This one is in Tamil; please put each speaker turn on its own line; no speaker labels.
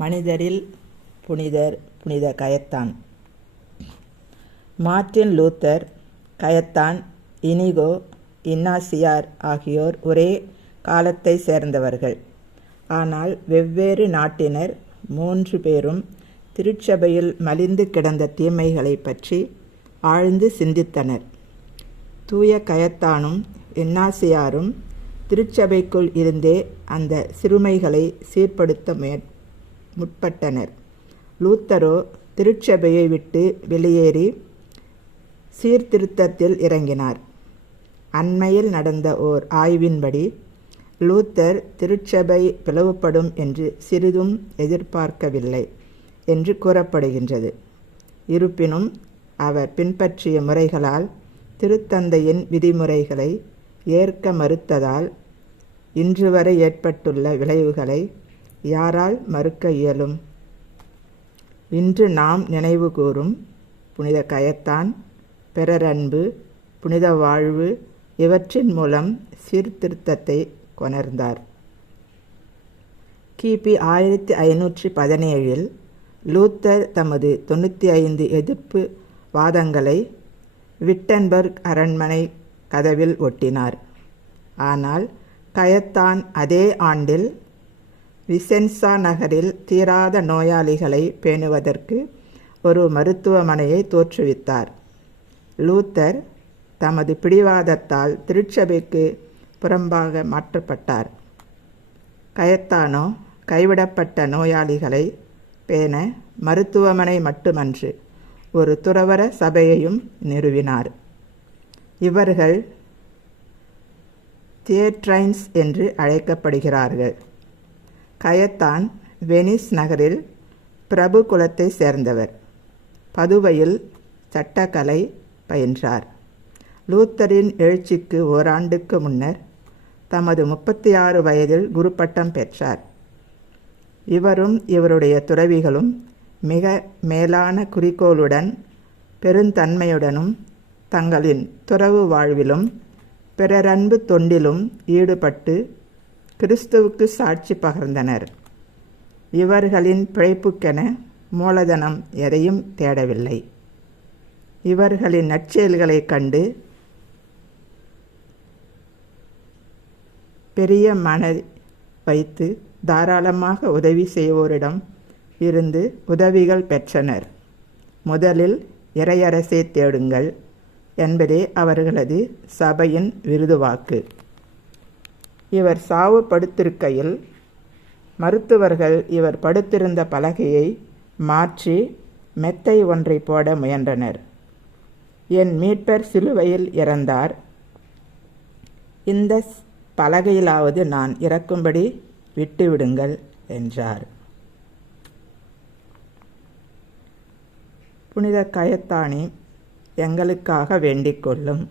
மனிதரில் புனிதர் புனித Cajetan. Martin Luther Cajetan Inigo Innasiyar ஆகியோர் ஒரே காலத்தை சேர்ந்தவர்கள். ஆனால் வெவ்வேறு நாட்டினர் மூன்று பேரும் திருச்சபையில் மலிந்து கிடந்த தீமைகளை பற்றி ஆழ்ந்து சிந்தித்தனர். தூய கயத்தானும் இன்னாசியாரும் திருச்சபைக்குள் இருந்தே அந்த சிறுமைகளை சீர்படுத்த முயற் முற்பட்டனர். லூத்தரோ திருச்சபையை விட்டு வெளியேறி சீர்திருத்தத்தில் இறங்கினார். அண்மையில் நடந்த ஓர் ஆய்வின்படி லூத்தர் திருச்சபை பிளவுபடும் என்று சிறிதும் எதிர்பார்க்கவில்லை என்று கூறப்படுகின்றது. இருப்பினும் அவர் பின்பற்றிய முறைகளால் திருத்தந்தையின் விதிமுறைகளை ஏற்க மறுத்ததால் இன்று வரை ஏற்பட்டுள்ள விளைவுகளை யாரால் மறுக்க இயலும்? இன்று நாம் நினைவு கூறும் புனித கயத்தான் பிறரன்பு புனித வாழ்வு இவற்றின் மூலம் சீர்திருத்தத்தை கொணர்ந்தார். கிபி ஆயிரத்தி ஐநூற்றி பதினேழில் லூத்தர் தமது தொண்ணூற்றி ஐந்து எதிர்ப்பு வாதங்களை விட்டன்பர்க் அரண்மனை கதவில் ஒட்டினார். ஆனால் கயத்தான் அதே ஆண்டில் விசென்சா நகரில் தீராத நோயாளிகளை பேணுவதற்கு ஒரு மருத்துவமனையை தோற்றுவித்தார். லூத்தர் தமது பிடிவாதத்தால் திருச்சபைக்கு புறம்பாக மாற்றப்பட்டார். கயத்தானோ கைவிடப்பட்ட நோயாளிகளை பேண மருத்துவமனை மட்டுமன்று ஒரு துறவர சபையையும் நிறுவினார். இவர்கள் தியேட்ரைன்ஸ் என்று அழைக்கப்படுகிறார்கள். கயத்தான் வெனிஸ் நகரில் பிரபு குலத்தை சேர்ந்தவர். பதுவையில் சட்டக்கலை பயின்றார். லூத்தரின் எழுச்சிக்கு ஓராண்டுக்கு முன்னர் தமது முப்பத்தி ஆறு வயதில் குருப்பட்டம் பெற்றார். இவரும் இவருடைய துறவிகளும் மிக மேலான குறிக்கோளுடன் பெருந்தன்மையுடனும் தங்களின் துறவு வாழ்விலும் பிறரன்பு தொண்டிலும் ஈடுபட்டு கிறிஸ்துவுக்கு சாட்சி பகர்ந்தனர். இவர்களின் பிழைப்புக்கென மூலதனம் எதையும் தேடவில்லை. இவர்களின் நற்செயல்களைக் கண்டு பெரிய மன வைத்து தாராளமாக உதவி செய்வோரிடம் இருந்து உதவிகள் பெற்றனர். முதலில் இறையரசை தேடுங்கள் என்பதே அவர்களது சபையின் விருதுவாக்கு. இவர் சாவு படுத்திருக்கையில் மருத்துவர்கள் இவர் படுத்திருந்த பலகையை மாற்றி மெத்தை ஒன்றை போட முயன்றனர். என் மீட்பர் சிலுவையில் இறந்தார். இந்த பலகையிலாவது நான் இறக்கும்படி விட்டுவிடுங்கள் என்றார். புனித கயத்தானி எங்களுக்காக வேண்டிக் கொள்ளும்.